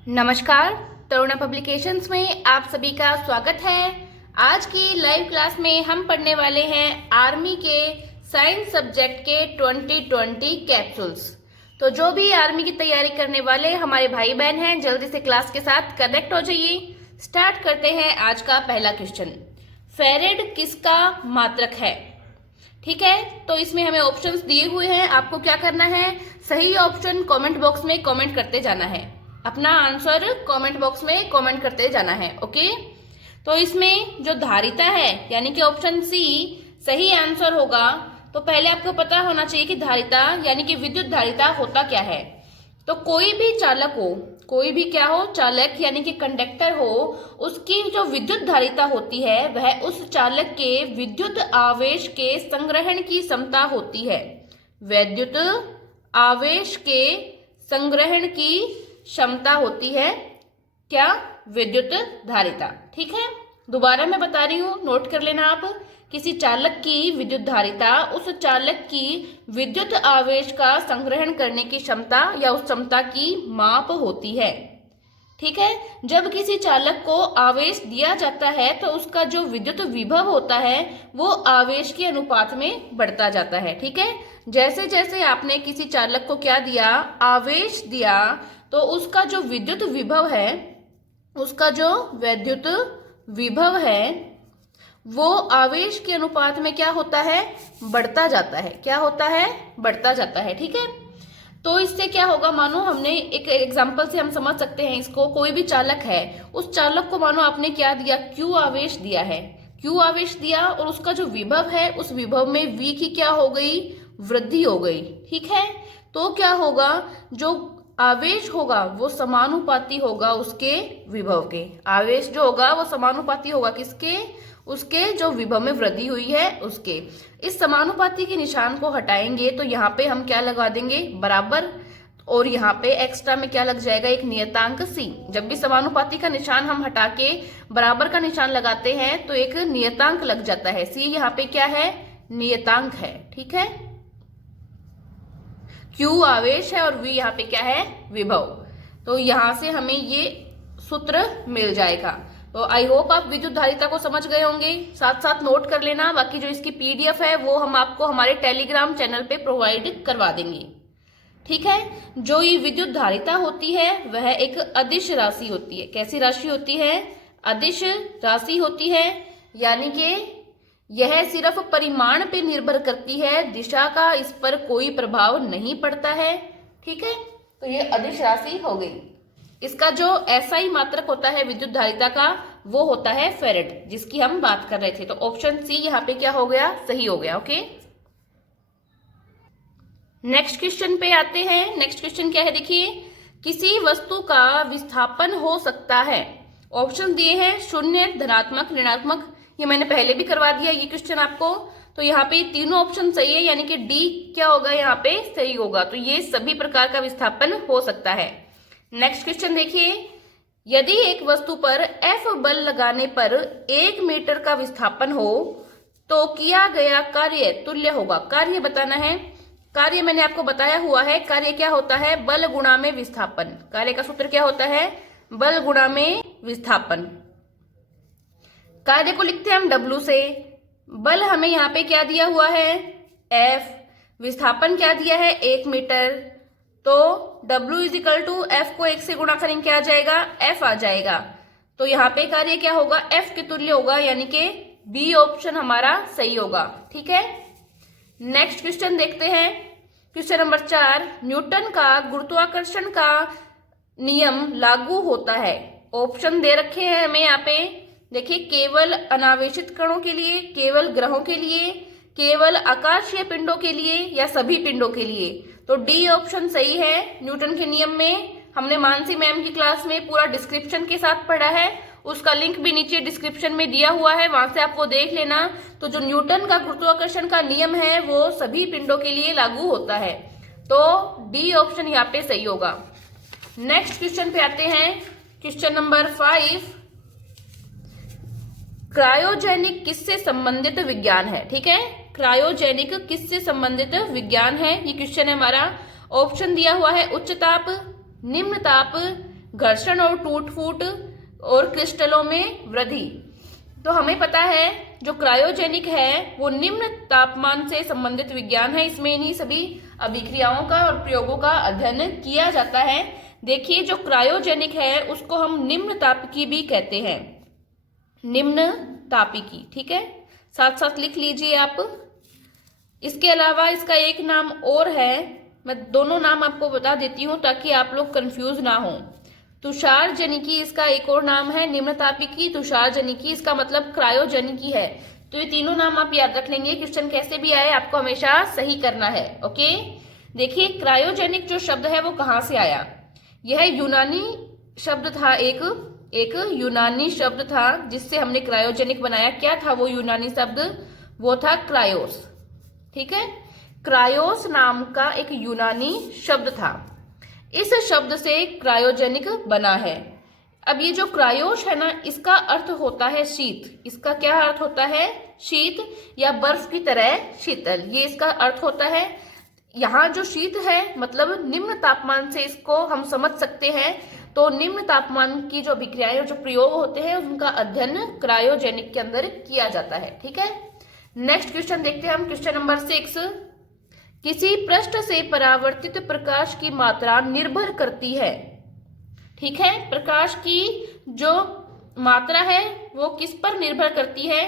नमस्कार, तरुणा पब्लिकेशंस में आप सभी का स्वागत है। आज की लाइव क्लास में हम पढ़ने वाले हैं आर्मी के साइंस सब्जेक्ट के 2020 कैप्सूल्स। तो जो भी आर्मी की तैयारी करने वाले हमारे भाई बहन हैं, जल्दी से क्लास के साथ कनेक्ट हो जाइए। स्टार्ट करते हैं आज का पहला क्वेश्चन। फेरेड किसका मात्रक है? ठीक है, तो इसमें हमें ऑप्शंस दिए हुए हैं। आपको क्या करना है, सही ऑप्शन कमेंट बॉक्स में कमेंट करते जाना है। अपना आंसर कमेंट बॉक्स में कमेंट करते जाना है। ओके, तो इसमें जो धारिता है यानी कि ऑप्शन सी सही आंसर होगा। तो पहले आपको पता होना चाहिए कि धारिता यानी कि विद्युत धारिता होता क्या है। तो कोई भी चालक हो, कोई भी क्या हो, चालक यानी कि कंडक्टर हो, उसकी जो विद्युत धारिता होती है वह उस चालक के विद्युत आवेश के संग्रहण की क्षमता होती है। विद्युत आवेश के संग्रहण की क्षमता होती है क्या? विद्युत धारिता। ठीक है, दोबारा मैं बता रही हूं, नोट कर लेना आप। किसी चालक की विद्युत धारिता उस चालक की विद्युत आवेश का संग्रहण करने की क्षमता या उस क्षमता की माप होती है। ठीक है, जब किसी चालक को आवेश दिया जाता है तो उसका जो विद्युत विभव होता है वो आवेश के अनुपात में बढ़ता जाता है। ठीक है, जैसे जैसे आपने किसी चालक को क्या दिया, आवेश दिया, तो उसका जो विद्युत विभव है, उसका जो विद्युत विभव है वो आवेश के अनुपात में क्या होता है, बढ़ता जाता है। क्या होता है? बढ़ता जाता है। ठीक है, तो इससे क्या होगा, मानो हमने एक एग्जांपल से हम समझ सकते हैं इसको। कोई भी चालक है, उस चालक को मानो आपने क्या दिया, क्यू आवेश दिया है। क्यू आवेश दिया और उसका जो विभव है उस विभव में V की क्या हो गई, वृद्धि हो गई। ठीक है, तो क्या होगा, जो आवेश होगा वो समानुपाती होगा उसके विभव के। आवेश जो होगा वो समानुपाती होगा किसके, उसके जो विभव में वृद्धि हुई है उसके। इस समानुपाती के निशान को हटाएंगे तो यहाँ पे हम क्या लगा देंगे, बराबर, और यहाँ पे एक्स्ट्रा में क्या लग जाएगा, एक नियतांक C। जब भी समानुपाती का निशान हम हटा के बराबर का निशान लगाते हैं तो एक नियतांक लग जाता है। C यहाँ पे क्या है, नियतांक है। ठीक है, Q आवेश है और V यहाँ पे क्या है, विभव। तो यहाँ से हमें ये सूत्र मिल जाएगा। तो आई होप आप विद्युत धारिता को समझ गए होंगे। साथ साथ नोट कर लेना, बाकी जो इसकी PDF है वो हम आपको हमारे टेलीग्राम चैनल पे प्रोवाइड करवा देंगे। ठीक है, जो ये विद्युत धारिता होती है वह एक अदिश राशि होती है। कैसी राशि होती है? अदिश राशि होती है, यानी कि यह सिर्फ परिमाण पे निर्भर करती है, दिशा का इस पर कोई प्रभाव नहीं पड़ता है। ठीक है, तो ये अदिश राशि हो गई। इसका जो SI मात्रक होता है विद्युत धारिता का वो होता है फेरेड, जिसकी हम बात कर रहे थे। तो ऑप्शन C यहाँ पे क्या हो गया, सही हो गया। ओके, नेक्स्ट क्वेश्चन पे आते हैं। नेक्स्ट क्वेश्चन क्या है, देखिए, किसी वस्तु का विस्थापन हो सकता है। ऑप्शन दिए हैं शून्य, धनात्मक, ऋणात्मक। ये मैंने पहले भी करवा दिया ये क्वेश्चन आपको। तो यहाँ पे तीनों ऑप्शन सही है, यानी कि D क्या होगा, यहाँ पे सही होगा। तो ये सभी प्रकार का विस्थापन हो सकता है। नेक्स्ट क्वेश्चन देखिए, यदि एक वस्तु पर F बल लगाने पर 1 मीटर का विस्थापन हो तो किया गया कार्य तुल्य होगा। कार्य बताना है। कार्य मैंने आपको बताया हुआ है, कार्य क्या होता है, बल गुणा में विस्थापन। कार्य का सूत्र क्या होता है, बल गुणा में विस्थापन। कार्य को लिखते हैं हम W से। बल हमें यहाँ पे क्या दिया हुआ है, F। विस्थापन क्या दिया है, 1 मीटर। तो W is equal to F को 1 से गुणा करेंगे, क्या आ जाएगा, F आ जाएगा। तो यहाँ पे कार्य क्या होगा, F के तुल्य होगा, यानी कि B ऑप्शन हमारा सही होगा। ठीक है, नेक्स्ट क्वेश्चन देखते हैं। क्वेश्चन नंबर 4, न्यूटन का गुरुत्वाकर्षण का नियम लागू होता है। ऑप्शन दे रखे हैं हमें यहाँ पे, देखिए, केवल अनावेशित कणों के लिए, केवल ग्रहों के लिए, केवल आकाशीय पिंडों के लिए, या सभी पिंडों के लिए। तो D ऑप्शन सही है। न्यूटन के नियम में हमने मानसी मैम की क्लास में पूरा डिस्क्रिप्शन के साथ पढ़ा है, उसका लिंक भी नीचे डिस्क्रिप्शन में दिया हुआ है, वहां से आप वो देख लेना। तो जो न्यूटन का गुरुत्वाकर्षण का नियम है वो सभी पिंडों के लिए लागू होता है। तो D ऑप्शन यहाँ पे सही होगा। नेक्स्ट क्वेश्चन पे आते हैं। क्वेश्चन नंबर 5, क्रायोजेनिक किससे संबंधित विज्ञान है। ठीक है, क्रायोजेनिक किससे संबंधित विज्ञान है, ये क्वेश्चन है हमारा। ऑप्शन दिया हुआ है उच्च ताप, निम्न ताप, घर्षण और टूट फूट और क्रिस्टलों में वृद्धि। तो हमें पता है जो क्रायोजेनिक है वो निम्न तापमान से संबंधित विज्ञान है। इसमें इन्हीं सभी अभिक्रियाओं का और प्रयोगों का अध्ययन किया जाता है। देखिए जो क्रायोजेनिक है उसको हम निम्न तापिकी भी कहते हैं, निम्न तापिकी। ठीक है, साथ साथ लिख लीजिए आप। इसके अलावा इसका एक नाम और है, मैं दोनों नाम आपको बता देती हूँ ताकि आप लोग कंफ्यूज ना हो। तुषार जनिकी इसका एक और नाम है, निम्न तापिकी, तुषार जनिकी इसका मतलब क्रायोजनिकी है। तो ये तीनों नाम आप याद रख लेंगे, क्वेश्चन कैसे भी आए आपको हमेशा सही करना है। ओके, देखिए क्रायोजेनिक जो शब्द है वो कहाँ से आया। यह यूनानी शब्द था, एक यूनानी शब्द था जिससे हमने क्रायोजेनिक बनाया। क्या था वो यूनानी शब्द, वो था क्रायोस। ठीक है, क्रायोस नाम का एक यूनानी शब्द था, इस शब्द से क्रायोजेनिक बना है। अब ये जो क्रायोस है ना, इसका अर्थ होता है शीत। इसका क्या अर्थ होता है, शीत या बर्फ की तरह शीतल, ये इसका अर्थ होता है। यहाँ जो शीत है मतलब निम्न तापमान से इसको हम समझ सकते हैं। तो निम्न तापमान की जो अभिक्रियाएं, जो प्रयोग होते हैं उनका अध्ययन क्रायोजेनिक के अंदर किया जाता है। ठीक है, नेक्स्ट क्वेश्चन देखते हैं हम, क्वेश्चन नंबर 6। किसी पृष्ठ से परावर्तित प्रकाश की मात्रा निर्भर करती है। ठीक है, प्रकाश की जो मात्रा है वो किस पर निर्भर करती है।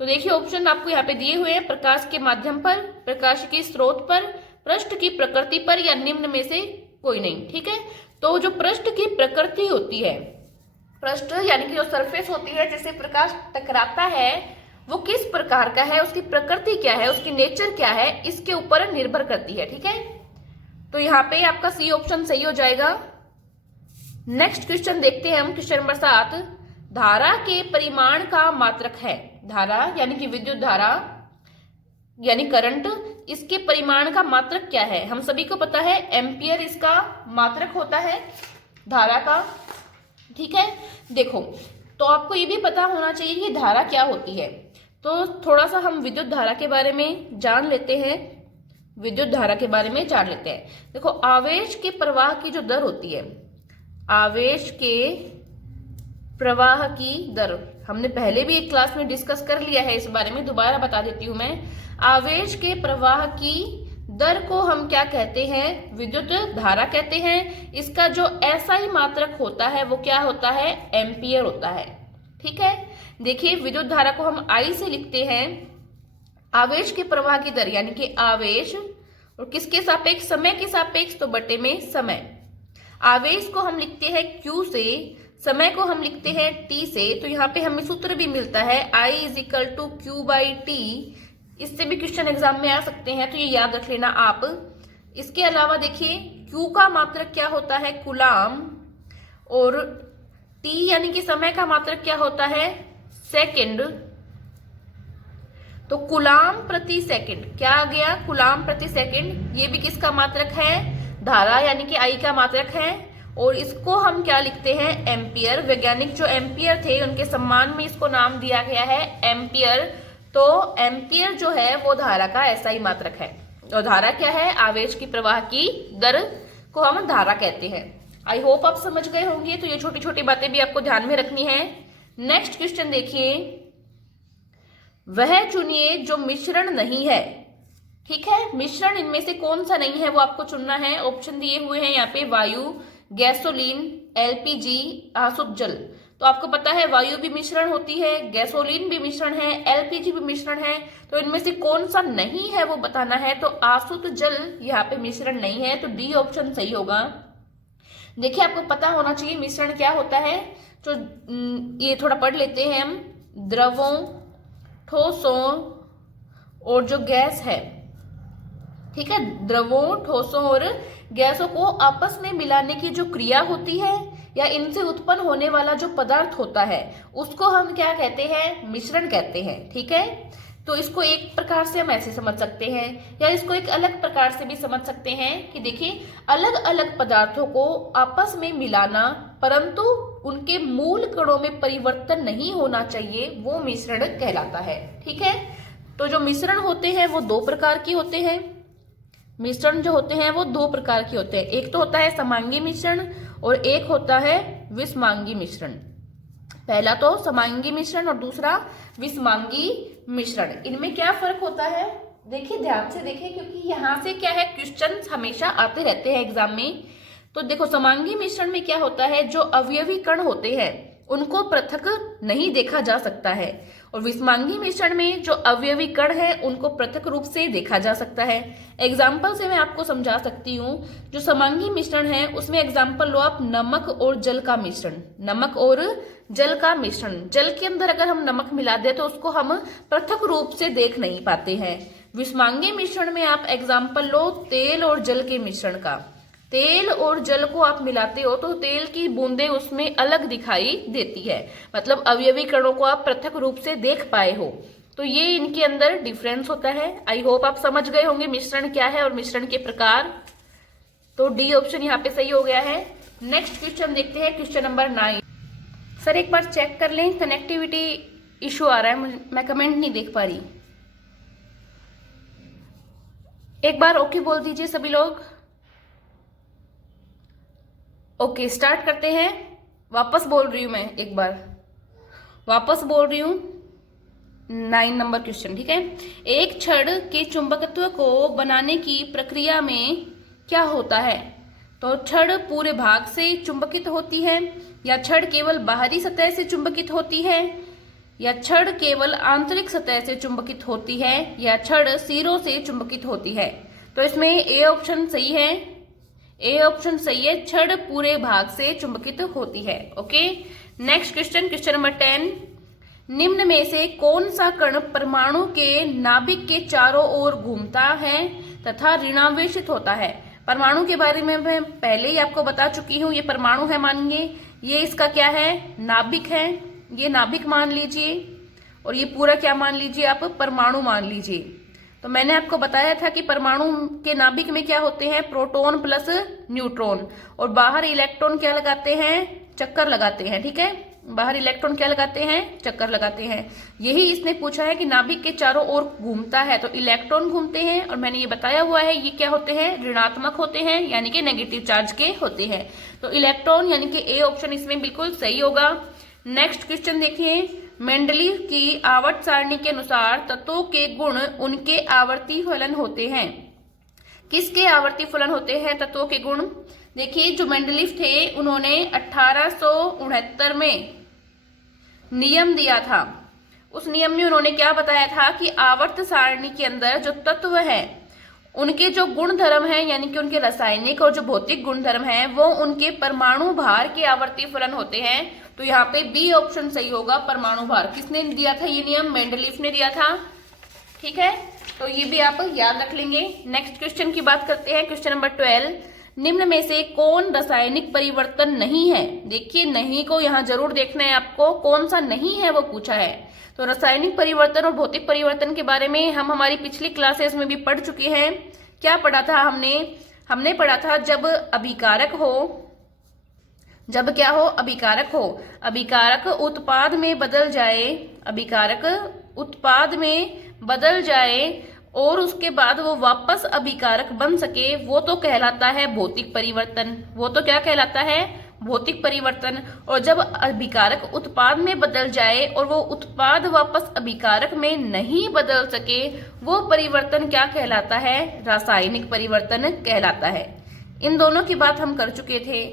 तो देखिए ऑप्शन आपको यहाँ पे दिए हुए हैं, प्रकाश के माध्यम पर, प्रकाश के स्रोत पर, पृष्ठ की प्रकृति पर, या निम्न में से कोई नहीं। ठीक है, तो जो पृष्ठ की प्रकृति होती है, पृष्ठ यानी कि जो सरफेस होती है जिससे प्रकाश टकराता है वो किस प्रकार का है, उसकी प्रकृति क्या है, उसकी नेचर क्या है, इसके ऊपर निर्भर करती है। ठीक है, तो यहाँ पे आपका सी ऑप्शन सही हो जाएगा। नेक्स्ट क्वेश्चन देखते हैं हम, क्वेश्चन नंबर 7। धारा के परिमाण का मात्रक है। धारा यानी कि विद्युत धारा यानी करंट, इसके परिमाण का मात्रक क्या है। हम सभी को पता है एम्पियर इसका मात्रक होता है धारा का। ठीक है, देखो तो आपको ये भी पता होना चाहिए कि धारा क्या होती है। तो थोड़ा सा हम विद्युत धारा के बारे में जान लेते हैं, विद्युत धारा के बारे में जान लेते हैं। देखो आवेश के प्रवाह की जो दर होती है, आवेश के प्रवाह की दर हमने पहले भी एक क्लास में डिस्कस कर लिया है, इस बारे में दोबारा बता देती हूं मैं। आवेश के प्रवाह की दर को हम क्या कहते हैं, विद्युत धारा कहते हैं। इसका जो एसआई मात्रक होता है वो क्या होता है, एम्पियर होता है। ठीक है, देखिए विद्युत धारा को हम आई से लिखते हैं, आवेश के प्रवाह की दर यानी कि आवेश, और किसके सापेक्ष, समय के सापेक्ष, तो बटे में समय। आवेश को हम लिखते हैं क्यू से, समय को हम लिखते हैं टी से। तो यहाँ पे हमें सूत्र भी मिलता है I = Q/T। इससे भी क्वेश्चन एग्जाम में आ सकते हैं, तो ये याद रख लेना आप। इसके अलावा देखिए Q का मात्रक क्या होता है, कूलाम, और T यानी कि समय का मात्रक क्या होता है, सेकंड। तो कूलाम प्रति सेकंड क्या आ गया, कूलाम प्रति सेकंड। ये भी किसका मात्रक है, धारा यानी कि I का मात्रक है। और इसको हम क्या लिखते हैं, एम्पियर। वैज्ञानिक जो एम्पियर थे उनके सम्मान में इसको नाम दिया गया है एम्पियर। तो एम्पियर जो है वो धारा का ऐसा ही मात्रक है। और धारा क्या है, आवेश की प्रवाह की दर को हम धारा कहते हैं। आई होप आप समझ गए होंगे। तो ये छोटी छोटी बातें भी आपको ध्यान में रखनी है। नेक्स्ट क्वेश्चन देखिए, वह चुनिए जो मिश्रण नहीं है। ठीक है, मिश्रण इनमें से कौन सा नहीं है वो आपको चुनना है। ऑप्शन दिए हुए हैं यहाँ पे, वायु, गैसोलीन, एलपीजी, आसुत जल। तो आपको पता है वायु भी मिश्रण होती है, गैसोलीन भी मिश्रण है, एलपीजी भी मिश्रण है। तो इनमें से कौन सा नहीं है वो बताना है। तो आसुत जल यहाँ पे मिश्रण नहीं है, तो डी ऑप्शन सही होगा। देखिए आपको पता होना चाहिए मिश्रण क्या होता है। तो ये थोड़ा पढ़ लेते हैं हम। द्रवों, ठोसों और जो गैस है, ठीक है, द्रवों, ठोसों और गैसों को आपस में मिलाने की जो क्रिया होती है या इनसे उत्पन्न होने वाला जो पदार्थ होता है उसको हम क्या कहते हैं, मिश्रण कहते हैं। ठीक है, तो इसको एक प्रकार से हम ऐसे समझ सकते हैं या इसको एक अलग प्रकार से भी समझ सकते हैं कि देखिए अलग अलग पदार्थों को आपस में मिलाना परंतु उनके मूल कणों में परिवर्तन नहीं होना चाहिए, वो मिश्रण कहलाता है। ठीक है, तो जो मिश्रण होते हैं वो दो प्रकार के होते हैं। मिश्रण जो होते हैं वो दो प्रकार के होते हैं। एक तो होता है समांगी मिश्रण और एक होता है विषमांगी मिश्रण। पहला तो समांगी मिश्रण और दूसरा विषमांगी मिश्रण। इनमें क्या फर्क होता है, देखिए ध्यान से देखिए, क्योंकि यहाँ से क्या है क्वेश्चन हमेशा आते रहते हैं एग्जाम में। तो देखो समांगी मिश्रण में क्या होता है, जो अवयवी कण होते हैं उनको पृथक नहीं देखा जा सकता है, और विषमांगी मिश्रण में जो अवयवी कण है उनको पृथक रूप से देखा जा सकता है। एग्जाम्पल से मैं आपको समझा सकती हूँ। जो समांगी मिश्रण है उसमें एग्जाम्पल लो आप नमक और जल का मिश्रण, नमक और जल का मिश्रण। जल के अंदर अगर हम नमक मिला दें तो उसको हम पृथक रूप से देख नहीं पाते हैं। विषमांगी मिश्रण में आप एग्जाम्पल लो तेल और जल के मिश्रण का। तेल और जल को आप मिलाते हो तो तेल की बूंदें उसमें अलग दिखाई देती है, मतलब अवयवी कणों को आप पृथक रूप से देख पाए हो। तो ये इनके अंदर डिफरेंस होता है। आई होप आप समझ गए होंगे मिश्रण क्या है और मिश्रण के प्रकार। तो डी ऑप्शन यहाँ पे सही हो गया है। नेक्स्ट क्वेश्चन देखते हैं, क्वेश्चन नंबर 9। सर एक बार चेक कर लें, कनेक्टिविटी इशू आ रहा है, मैं कमेंट नहीं देख पा रही। एक बार ओके बोल दीजिए सभी लोग। ओके स्टार्ट करते हैं। वापस बोल रही हूं मैं, एक बार वापस बोल रही हूं। 9 नंबर क्वेश्चन, ठीक है। एक छड़ के चुंबकत्व को बनाने की प्रक्रिया में क्या होता है? तो छड़ पूरे भाग से चुंबकित होती है, या छड़ केवल बाहरी सतह से चुंबकित होती है, या छड़ केवल आंतरिक सतह से चुंबकित होती है, या छड़ सिरों से चुंबकित होती है? तो इसमें ए ऑप्शन सही है, ए ऑप्शन सही है, छड़ पूरे भाग से चुंबकित होती है। Okay next question, question number 10। निम्न में से कौन सा कण परमाणु के नाभिक के चारों ओर घूमता है तथा ऋणावेशित होता है? परमाणु के बारे में मैं पहले ही आपको बता चुकी हूँ। ये परमाणु है मानिए, ये इसका क्या है नाभिक है, ये नाभिक मान लीजिए, और ये पूरा क्या मान लीजिए आप परमाणु मान लीजिए। तो मैंने आपको बताया था कि परमाणु के नाभिक में क्या होते हैं प्रोटॉन प्लस न्यूट्रॉन, और बाहर इलेक्ट्रॉन क्या लगाते हैं चक्कर लगाते हैं, ठीक है। बाहर इलेक्ट्रॉन क्या लगाते हैं चक्कर लगाते हैं। यही इसने पूछा है कि नाभिक के चारों ओर घूमता है तो इलेक्ट्रॉन घूमते हैं, और मैंने ये बताया हुआ है ये क्या होते हैं ऋणात्मक होते हैं, यानी कि नेगेटिव चार्ज के होते हैं। तो इलेक्ट्रॉन यानी कि ए ऑप्शन इसमें बिल्कुल सही होगा। नेक्स्ट क्वेश्चन देखिए, मेंडलीव की आवर्त सारणी के अनुसार तत्वों के गुण उनके आवर्ती फलन होते हैं। किसके आवर्ती फलन होते हैं तत्वों के गुण? देखिए जो मेंडलीव थे उन्होंने 1869 में नियम दिया था। उस नियम में उन्होंने क्या बताया था कि आवर्त सारणी के अंदर जो तत्व है उनके जो गुण धर्म है, यानी कि उनके रासायनिक और जो भौतिक गुण धर्म है वो उनके परमाणु भार के आवर्ती फलन होते हैं। तो यहाँ पे बी ऑप्शन सही होगा, परमाणु भार। किसने दिया था ये नियम? मेंडलीव ने दिया था, ठीक है। तो ये भी आप याद रख लेंगे। नेक्स्ट क्वेश्चन की बात करते हैं, क्वेश्चन नंबर 12। निम्न में से कौन रासायनिक परिवर्तन नहीं है? देखिए नहीं को यहाँ जरूर देखना है आपको, कौन सा नहीं है वो पूछा है। तो रासायनिक परिवर्तन और भौतिक परिवर्तन के बारे में हम हमारी पिछली क्लासेस में भी पढ़ चुके हैं। क्या पढ़ा था हमने पढ़ा था जब अभिकारक हो, जब क्या हो अभिकारक हो, अभिकारक उत्पाद में बदल जाए, अभिकारक उत्पाद में बदल जाए और उसके बाद वो वापस अभिकारक बन सके, वो तो कहलाता है भौतिक परिवर्तन। वो तो क्या कहलाता है? भौतिक परिवर्तन। और जब अभिकारक उत्पाद में बदल जाए और वो उत्पाद वापस अभिकारक में नहीं बदल सके, वो परिवर्तन क्या कहलाता है? रासायनिक परिवर्तन कहलाता है। इन दोनों की बात हम कर चुके थे।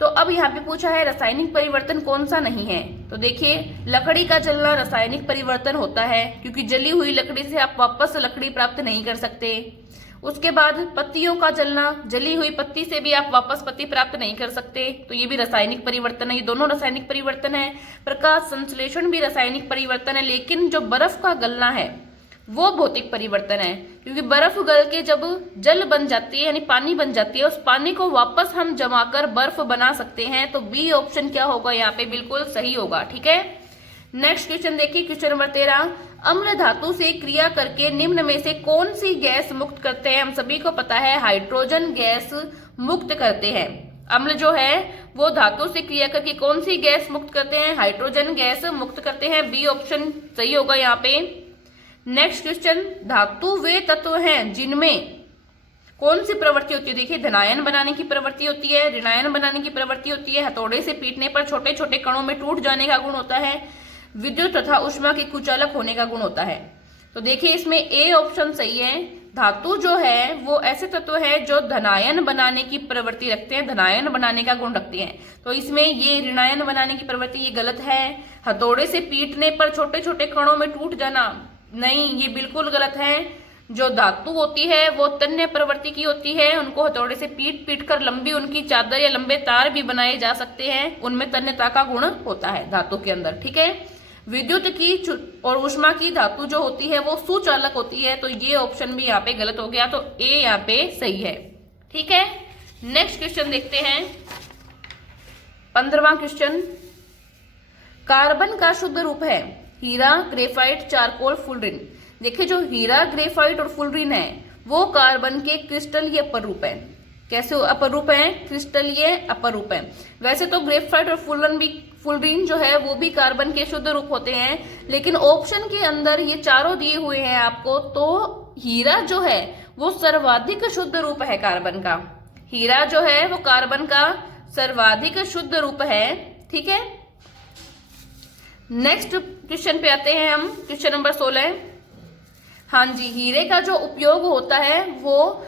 तो अब यहाँ पे पूछा है रासायनिक परिवर्तन कौन सा नहीं है। तो देखिए लकड़ी का जलना रासायनिक परिवर्तन होता है, क्योंकि जली हुई लकड़ी से आप वापस लकड़ी प्राप्त नहीं कर सकते। उसके बाद पत्तियों का जलना, जली हुई पत्ती से भी आप वापस पत्ती प्राप्त नहीं कर सकते, तो ये भी रासायनिक परिवर्तन है। ये दोनों रासायनिक परिवर्तन है। प्रकाश संश्लेषण भी रासायनिक परिवर्तन है, लेकिन जो बर्फ का गलना है वो भौतिक परिवर्तन है, क्योंकि बर्फ गल के जब जल बन जाती है यानी पानी बन जाती है, उस पानी को वापस हम जमाकर बर्फ बना सकते हैं। तो बी ऑप्शन क्या होगा यहाँ पे? बिल्कुल सही होगा, ठीक है। नेक्स्ट क्वेश्चन देखिए, क्वेश्चन नंबर 13। अम्ल धातु से क्रिया करके निम्न में से कौन सी गैस मुक्त करते हैं? हम सभी को पता है हाइड्रोजन गैस मुक्त करते हैं। अम्ल जो है वो धातु से क्रिया करके कौन सी गैस मुक्त करते हैं? हाइड्रोजन गैस मुक्त करते हैं। बी ऑप्शन सही होगा यहाँ पे। नेक्स्ट क्वेश्चन, धातु वे तत्व हैं जिनमें कौन सी प्रवृत्ति होती है? देखिए, धनायन बनाने की प्रवृत्ति होती है, ऋणायन बनाने की प्रवृत्ति होती है, हथौड़े से पीटने पर छोटे छोटे कणों में टूट जाने का गुण होता है, विद्युत तथा ऊष्मा के कुचालक होने का गुण होता है। तो देखिए, इसमें ए ऑप्शन सही है। धातु जो है वो ऐसे तत्व है जो धनायन बनाने की प्रवृत्ति रखते हैं, धनायन बनाने का गुण रखते हैं। तो इसमें ये ऋणायन बनाने की प्रवृत्ति ये गलत है। हथौड़े से पीटने पर छोटे छोटे कणों में टूट जाना, नहीं, ये बिल्कुल गलत है। जो धातु होती है वो तन्य प्रवृत्ति की होती है, उनको हथौड़े से पीट पीट कर लंबी उनकी चादर या लंबे तार भी बनाए जा सकते हैं, उनमें तन्यता का गुण होता है धातु के अंदर। ठीक है, विद्युत की और ऊष्मा की धातु जो होती है वो सुचालक होती है। तो ये ऑप्शन भी यहाँ पे गलत हो गया, तो ए यहाँ पे सही है। ठीक है, नेक्स्ट क्वेश्चन देखते हैं। 15वां क्वेश्चन, कार्बन का शुद्ध रूप है हीरा, ग्रेफाइट, चारकोल, फुलरिन। देखिए, जो हीरा, ग्रेफाइट और फुलरिन है वो कार्बन के क्रिस्टलीय अपर रूप है। कैसे अपर रूप है? क्रिस्टलीय अपर रूप है। वैसे तो ग्रेफाइट और फुलरिन जो है वो भी कार्बन के शुद्ध रूप होते हैं, लेकिन ऑप्शन के अंदर ये चारों दिए हुए हैं आपको, तो हीरा जो है वो सर्वाधिक शुद्ध रूप है कार्बन का। हीरा जो है वो कार्बन का सर्वाधिक शुद्ध रूप है। ठीक है, नेक्स्ट क्वेश्चन पे आते हैं हम, क्वेश्चन नंबर 16। हाँ जी, हीरे का जो उपयोग होता है वो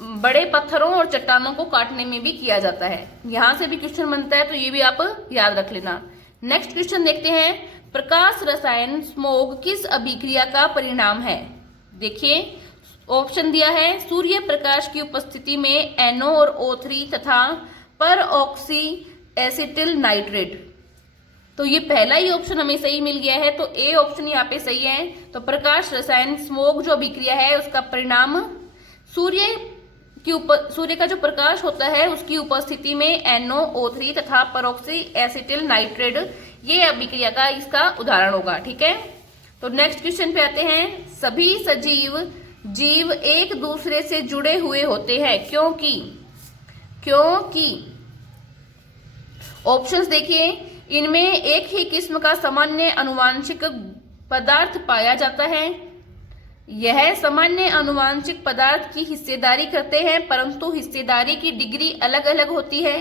बड़े पत्थरों और चट्टानों को काटने में भी किया जाता है। यहां से भी क्वेश्चन बनता है, तो ये भी आप याद रख लेना। नेक्स्ट क्वेश्चन देखते हैं, प्रकाश रसायन स्मोग किस अभिक्रिया का परिणाम है? देखिए, ऑप्शन दिया है, सूर्य प्रकाश की उपस्थिति में NO और O3 तथा पर ऑक्सी एसिटिल नाइट्रेट। तो ये पहला ही ऑप्शन हमें सही मिल गया है, तो ए ऑप्शन यहाँ पे सही है। तो प्रकाश रसायन स्मोग जो अभिक्रिया है उसका परिणाम सूर्य का जो प्रकाश होता है उसकी उपस्थिति में NO, O3 तथा परऑक्सी एसिटिल नाइट्रेट, ये अभिक्रिया का इसका उदाहरण होगा। ठीक है, तो नेक्स्ट क्वेश्चन पे आते हैं। सभी सजीव जीव एक दूसरे से जुड़े हुए होते हैं क्योंकि ऑप्शंस देखिए, इनमें एक ही किस्म का सामान्य आनुवांशिक पदार्थ पाया जाता है। यह सामान्य आनुवांशिक पदार्थ की हिस्सेदारी करते हैं, परंतु हिस्सेदारी की डिग्री अलग अलग होती है।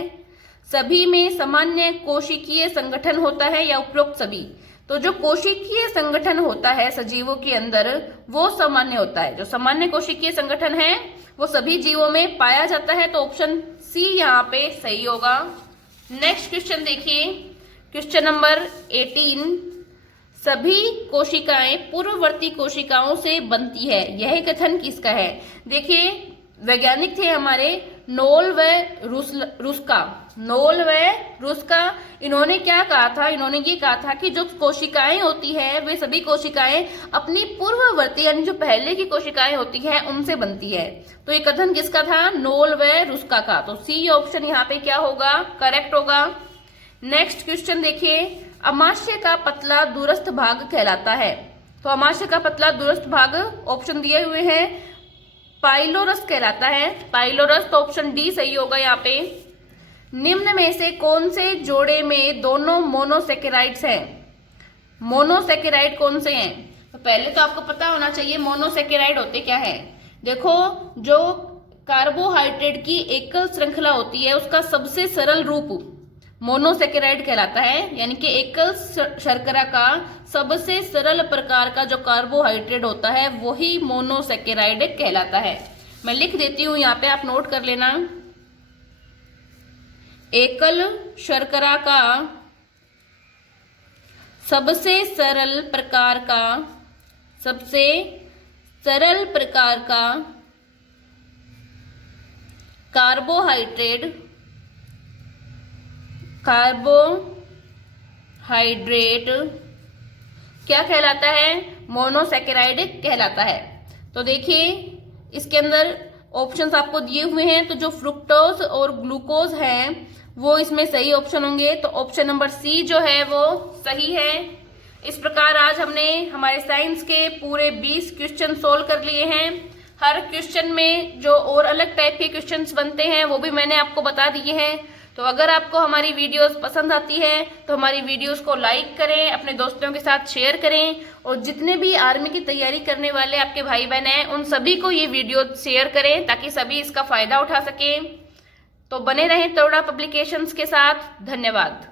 सभी में सामान्य कोशिकीय संगठन होता है, या उपरोक्त सभी। तो जो कोशिकीय संगठन होता है सजीवों के अंदर वो सामान्य होता है। जो सामान्य कोशिकीय संगठन है वो सभी जीवों में पाया जाता है, तो ऑप्शन सी यहाँ पे सही होगा। नेक्स्ट क्वेश्चन देखिए, क्वेश्चन नंबर 18। सभी कोशिकाएं पूर्ववर्ती कोशिकाओं से बनती है, यह कथन किसका है? देखिए, वैज्ञानिक थे हमारे नोल व रुस्का। इन्होंने क्या कहा था? इन्होंने ये कहा था कि जो कोशिकाएं होती है वे सभी कोशिकाएं अपनी पूर्ववर्ती यानी जो पहले की कोशिकाएं होती है उनसे बनती है। तो ये कथन किसका था? नोल व रुस्का का। तो सी ऑप्शन यहाँ पे क्या होगा? करेक्ट होगा। नेक्स्ट क्वेश्चन देखिए, अमाशय का पतला दूरस्थ भाग कहलाता है। तो अमाशय का पतला दूरस्थ भाग ऑप्शन दिए हुए हैं, पाइलोरस कहलाता है। पाइलोरस, तो ऑप्शन डी सही होगा यहाँ पे। निम्न में से कौन से जोड़े में दोनों मोनोसेकेराइड्स हैं? मोनोसेकेराइड कौन से हैं? तो पहले तो आपको पता होना चाहिए मोनोसेकेराइड होते क्या है। देखो, जो कार्बोहाइड्रेट की एकल श्रृंखला होती है उसका सबसे सरल रूप मोनोसेकेराइड कहलाता है, यानी कि एकल शर्करा का सबसे सरल प्रकार का जो कार्बोहाइड्रेट होता है वही मोनोसेकेराइड कहलाता है। मैं लिख देती हूं यहाँ पे, आप नोट कर लेना। एकल शर्करा का सबसे सरल प्रकार का कार्बोहाइड्रेट क्या कहलाता है? मोनोसेकेराइड कहलाता है। तो देखिए, इसके अंदर ऑप्शंस आपको दिए हुए हैं, तो जो फ्रुक्टोज और ग्लूकोज हैं वो इसमें सही ऑप्शन होंगे। तो ऑप्शन नंबर सी जो है वो सही है। इस प्रकार आज हमने हमारे साइंस के पूरे 20 क्वेश्चन सोल्व कर लिए हैं। हर क्वेश्चन में जो और अलग टाइप के क्वेश्चंस बनते हैं वो भी मैंने आपको बता दिए हैं। तो अगर आपको हमारी वीडियोस पसंद आती है तो हमारी वीडियोस को लाइक करें, अपने दोस्तों के साथ शेयर करें और जितने भी आर्मी की तैयारी करने वाले आपके भाई बहन हैं उन सभी को ये वीडियो शेयर करें ताकि सभी इसका फ़ायदा उठा सकें। तो बने रहें तरुणा पब्लिकेशंस के साथ। धन्यवाद।